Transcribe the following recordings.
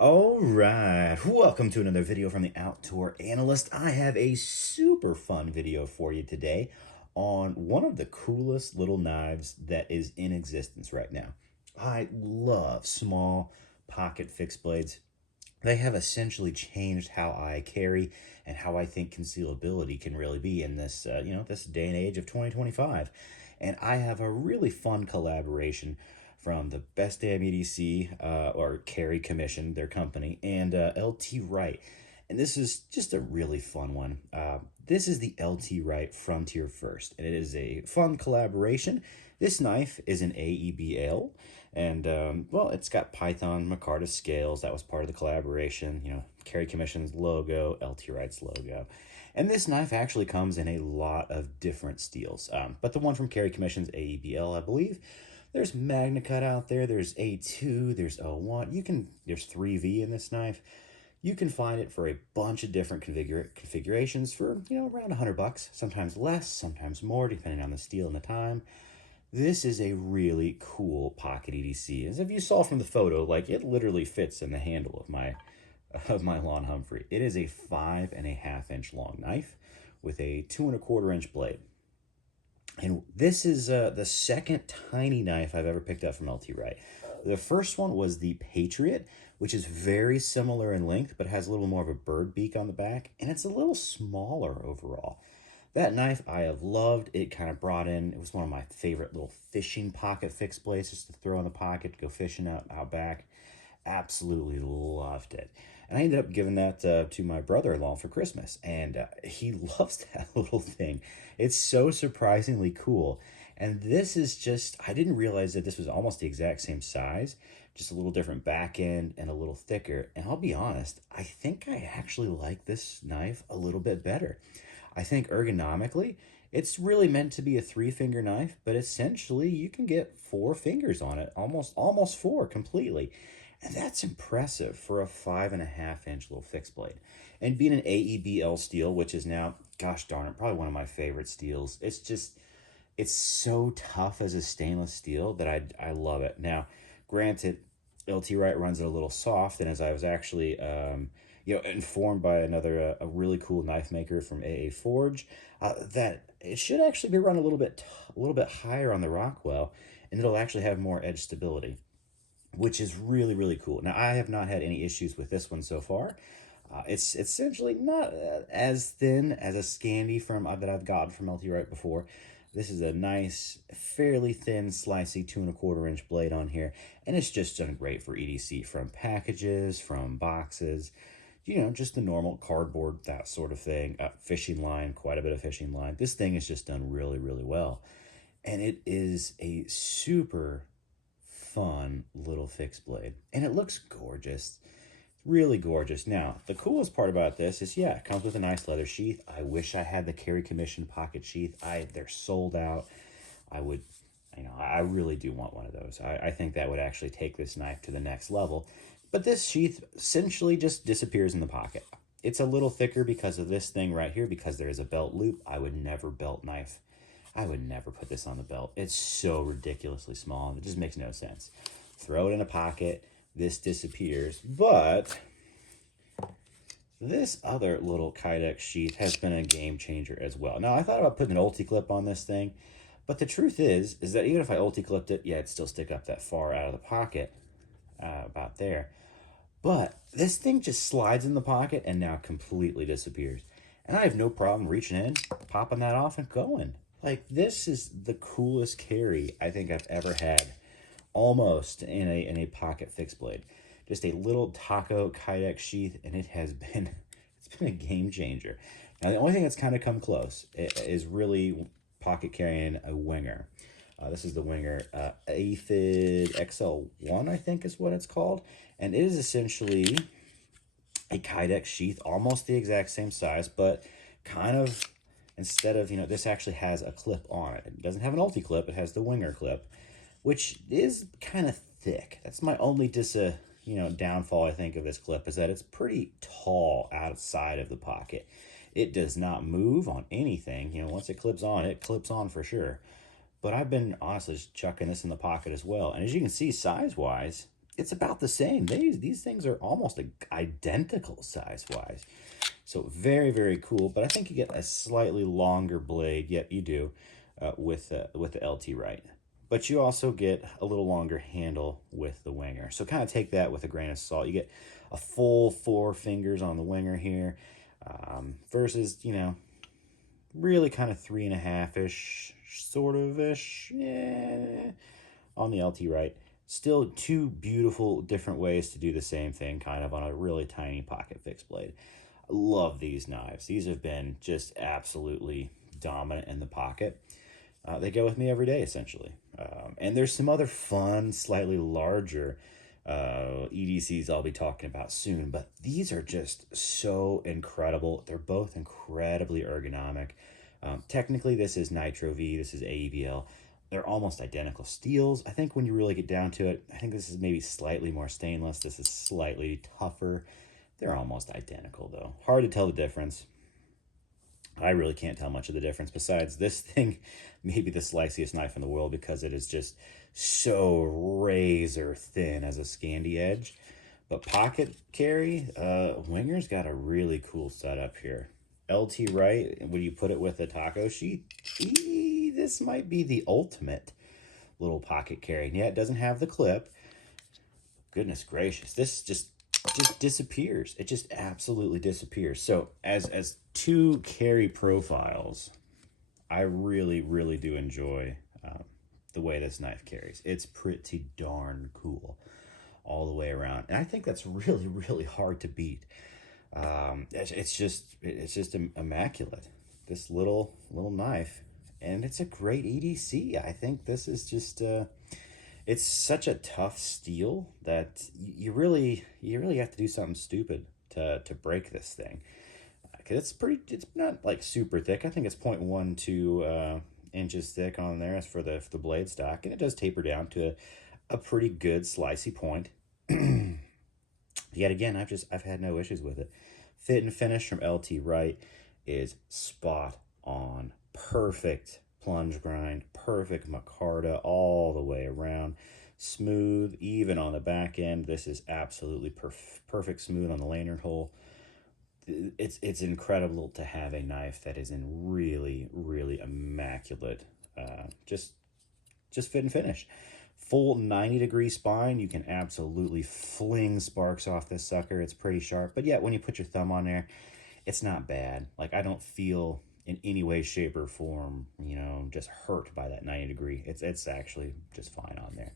All right, welcome to another video from the Outdoor Analyst. I have a super fun video for you today on one of the coolest little knives that is in existence right now. I love small pocket fixed blades. They have essentially changed how I carry and how I think concealability can really be in this, this day and age of 2025. And I have a really fun collaboration from the Best Damn EDC, or Carry Commission, their company, and LT Wright. And this is just a really fun one. This is the LT Wright Frontier First, and it is a fun collaboration. This knife is an AEBL, and well, it's got Python micarta scales. That was part of the collaboration. Carry Commission's logo, LT Wright's logo. And this knife actually comes in a lot of different steels. But the one from Carry Commission's AEBL, I believe. There's Magna Cut out there. There's A2. There's O1. There's 3V in this knife. You can find it for a bunch of different configurations for, around $100. Sometimes less, sometimes more, depending on the steel and the time. This is a really cool pocket EDC. As if you saw from the photo, like it literally fits in the handle of my Lawn Humphrey. It is a 5.5-inch long knife with a 2.25-inch blade. And this is the second tiny knife I've ever picked up from LT Wright. The first one was the Patriot, which is very similar in length, but has a little more of a bird beak on the back, and it's a little smaller overall. That knife I have loved. It kind of brought in, it was one of my favorite little fishing pocket fixed blades just to throw in the pocket to go fishing out back. Absolutely loved it. And I ended up giving that to my brother-in-law for Christmas, and he loves that little thing. It's so surprisingly cool. And this is just, I didn't realize that this was almost the exact same size, just a little different back end and a little thicker. And I'll be honest, I think I actually like this knife a little bit better. I think ergonomically, it's really meant to be a 3-finger knife, but essentially you can get 4 fingers on it, almost 4 completely. And that's impressive for a 5.5-inch little fixed blade. And being an AEBL steel, which is now, gosh darn it, probably one of my favorite steels. It's so tough as a stainless steel that I love it. Now, granted, LT Wright runs it a little soft, and as I was actually informed by a really cool knife maker from AA Forge, that it should actually be run a little bit higher on the Rockwell, and it'll actually have more edge stability, which is really, really cool. Now, I have not had any issues with this one so far. It's essentially not as thin as a Scandi that I've gotten from LT Wright before. This is a nice, fairly thin, slicey 2.25-inch blade on here, and it's just done great for EDC from packages, from boxes, just the normal cardboard, that sort of thing. Fishing line, quite a bit of fishing line. This thing is just done really, really well, and it is a super fun little fixed blade, and it looks gorgeous, really gorgeous. Now, the coolest part about this is, yeah, it comes with a nice leather sheath. I wish I had the Carry Commission pocket sheath. They're sold out. I really do want one of those. I think that would actually take this knife to the next level. But this sheath essentially just disappears in the pocket. It's a little thicker because of this thing right here, because there is a belt loop. I would never belt knife. I would never put this on the belt. It's so ridiculously small. It just makes no sense. Throw it in a pocket. This disappears. But this other little Kydex sheath has been a game changer as well. Now, I thought about putting an ulti clip on this thing, but the truth is that even if I ulti clipped it, yeah, it'd still stick up that far out of the pocket, about there. But this thing just slides in the pocket and now completely disappears. And I have no problem reaching in, popping that off, and going. Like, this is the coolest carry I think I've ever had, almost in a pocket fixed blade. Just a little taco Kydex sheath, and it's been a game changer. Now, the only thing that's kind of come close is really pocket carrying a winger. This is the winger, Aphid XL1, I think is what it's called. And it is essentially a Kydex sheath, almost the exact same size, but kind of, instead of, this actually has a clip on it. It doesn't have an ulti clip, it has the winger clip, which is kind of thick. That's my only downfall, I think, of this clip, is that it's pretty tall outside of the pocket. It does not move on anything. Once it clips on for sure. But I've been honestly just chucking this in the pocket as well. And as you can see, size-wise, it's about the same. These things are almost identical size-wise. So very, very cool. But I think you get a slightly longer blade. Yep, you do, with the LT Wright. But you also get a little longer handle with the winger. So kind of take that with a grain of salt. You get a full 4 fingers on the winger here, versus, you know, really kind of 3.5-ish, sort of ish, yeah, on the LT Wright. Still 2 beautiful different ways to do the same thing, kind of on a really tiny pocket fixed blade. I love these knives. These have been just absolutely dominant in the pocket. They go with me every day, essentially. And there's some other fun, slightly larger EDCs I'll be talking about soon, but these are just so incredible. They're both incredibly ergonomic. Technically, this is Nitro V, this is AEBL. They're almost identical steels. I think when you really get down to it, I think this is maybe slightly more stainless. This is slightly tougher. They're almost identical, though. Hard to tell the difference. I really can't tell much of the difference. Besides, this thing may be the sliciest knife in the world because it is just so razor thin as a Scandi edge. But pocket carry, Winger's got a really cool setup here. LT Wright, when you put it with a taco sheath, this might be the ultimate little pocket carry. And yeah, it doesn't have the clip. Goodness gracious, this just disappears. It just absolutely disappears. So as 2 carry profiles, I really, really do enjoy the way this knife carries. It's pretty darn cool all the way around. And I think that's really, really hard to beat. It's just immaculate. This little knife, and it's a great EDC. I think this is just it's such a tough steel that you really have to do something stupid to break this thing. Cause it's not like super thick. I think it's 0.12 inches thick on there as for the blade stock, and it does taper down to a pretty good slicey point. Yet again, I've had no issues with it. Fit and finish from LT Wright is spot on. Perfect plunge grind, perfect micarta all the way around. Smooth, even on the back end. This is absolutely perfect smooth on the lanyard hole. It's incredible to have a knife that is in really, really immaculate, just fit and finish. Full 90-degree spine. You can absolutely fling sparks off this sucker. It's pretty sharp, but yet when you put your thumb on there, it's not bad. Like, I don't feel in any way, shape, or form, you know, just hurt by that 90-degree. It's actually just fine on there.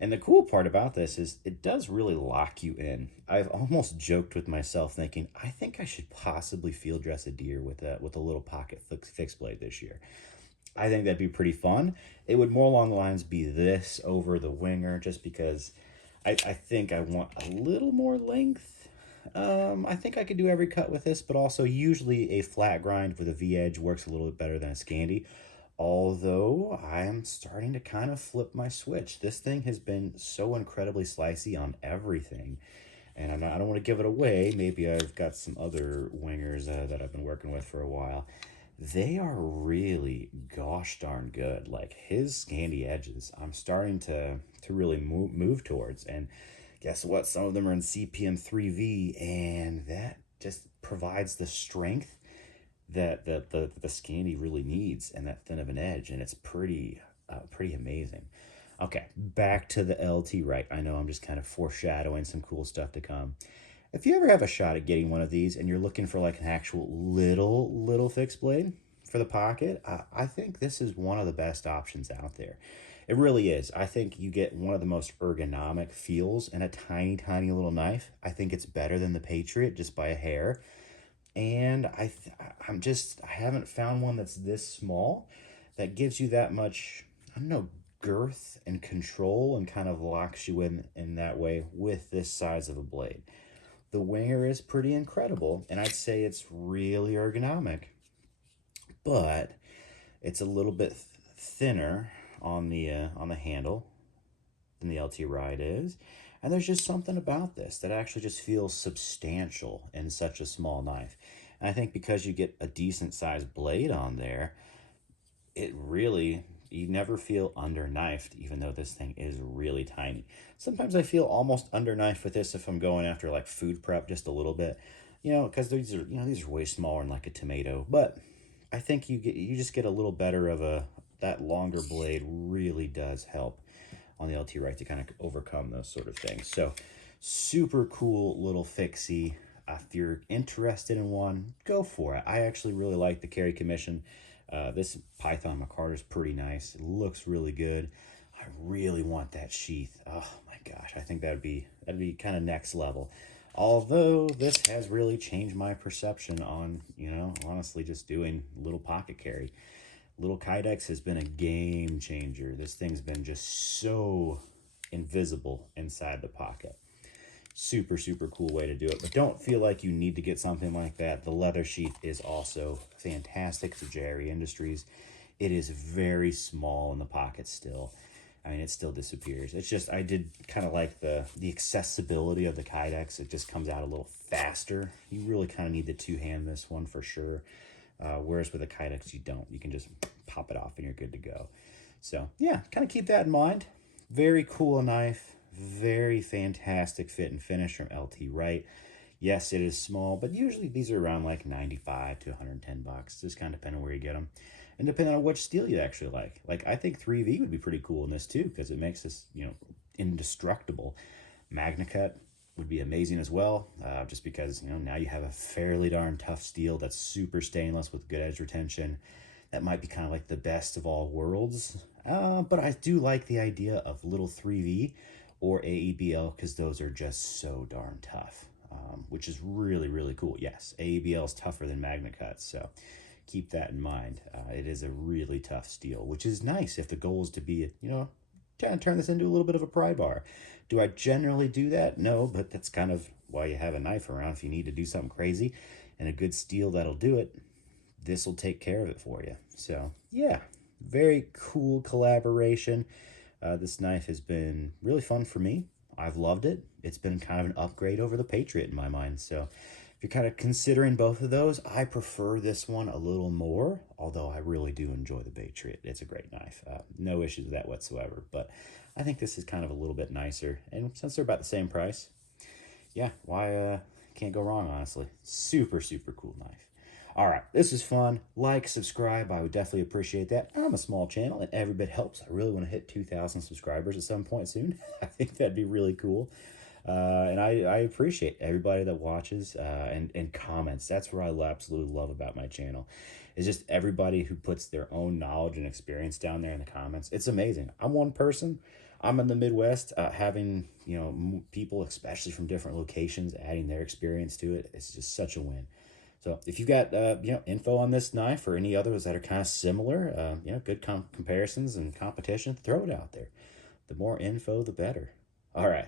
And the cool part about this is it does really lock you in. I've almost joked with myself thinking, I think I should possibly field dress a deer with a little pocket fixed blade this year. I think that'd be pretty fun. It would more along the lines be this over the Winger, just because I think I want a little more length. I think I could do every cut with this, but also usually a flat grind with a V-edge works a little bit better than a Scandi. Although I am starting to kind of flip my switch. This thing has been so incredibly slicey on everything. And I don't want to give it away. Maybe I've got some other Wingers that I've been working with for a while. They are really gosh darn good. Like, his Scandi edges, I'm starting to really move towards. And guess what? Some of them are in CPM 3V, and that just provides the strength that the Scandi really needs, and that thin of an edge, and it's pretty amazing. Okay, back to the LT Wright. I know I'm just kind of foreshadowing some cool stuff to come. If you ever have a shot at getting one of these and you're looking for like an actual little fixed blade for the pocket, I think this is one of the best options out there. It really is. I think you get one of the most ergonomic feels in a tiny little knife. I think it's better than the Patriot just by a hair. And I haven't found one that's this small that gives you that much, I don't know, girth and control, and kind of locks you in that way with this size of a blade. The Winger is pretty incredible, and I'd say it's really ergonomic, but it's a little bit thinner on the handle than the LT Wright is. And there's just something about this that actually just feels substantial in such a small knife. And I think because you get a decent sized blade on there, it really You never feel underknifed, even though this thing is really tiny. Sometimes I feel almost underknifed with this if I'm going after like food prep just a little bit, because these are way smaller than like a tomato. But I think you just get a little better of that longer blade really does help on the LT Wright to kind of overcome those sort of things. So super cool little fixie. If you're interested in one, go for it. I actually really like the Carry Commission. This Python Micarta is pretty nice. It looks really good. I really want that sheath. Oh my gosh, I think that'd be kind of next level. Although this has really changed my perception on, honestly just doing little pocket carry. Little Kydex has been a game changer. This thing's been just so invisible inside the pocket. Super, super cool way to do it. But don't feel like you need to get something like that. The leather sheath is also fantastic through Jerry Industries. It is very small in the pocket still. I mean, it still disappears. It's just, I did kind of like the accessibility of the Kydex. It just comes out a little faster. You really kind of need to two-hand this one for sure. Whereas with a Kydex, you don't. You can just pop it off and you're good to go. So, yeah, kind of keep that in mind. Very cool knife. Very fantastic fit and finish from LT Wright. Yes, it is small, but usually these are around like 95 to 110 bucks. Just kind of depending on where you get them. And depending on which steel you actually like. Like, I think 3V would be pretty cool in this too, because it makes this, indestructible. MagnaCut would be amazing as well, just because, now you have a fairly darn tough steel that's super stainless with good edge retention. That might be kind of like the best of all worlds. But I do like the idea of little 3V or AEBL, because those are just so darn tough, which is really, really cool. Yes, AEBL is tougher than MagnaCut, so keep that in mind. It is a really tough steel, which is nice if the goal is to be, trying to turn this into a little bit of a pry bar. Do I generally do that? No, but that's kind of why you have a knife around. If you need to do something crazy and a good steel that'll do it, this will take care of it for you. So yeah, very cool collaboration. This knife has been really fun for me. I've loved it. It's been kind of an upgrade over the Patriot in my mind. So if you're kind of considering both of those, I prefer this one a little more, although I really do enjoy the Patriot. It's a great knife. No issues with that whatsoever, but I think this is kind of a little bit nicer. And since they're about the same price, yeah, why can't go wrong, honestly. Super, super cool knife. All right, this is fun. Like, subscribe. I would definitely appreciate that. I'm a small channel, and every bit helps. I really want to hit 2,000 subscribers at some point soon. I think that'd be really cool. And I appreciate everybody that watches and comments. That's what I absolutely love about my channel. It's just everybody who puts their own knowledge and experience down there in the comments. It's amazing. I'm one person. I'm in the Midwest. Having people, especially from different locations, adding their experience to it, it's just such a win. So if you've got info on this knife or any others that are kind of similar, good comparisons and competition, throw it out there. The more info, the better. All right,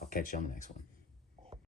I'll catch you on the next one.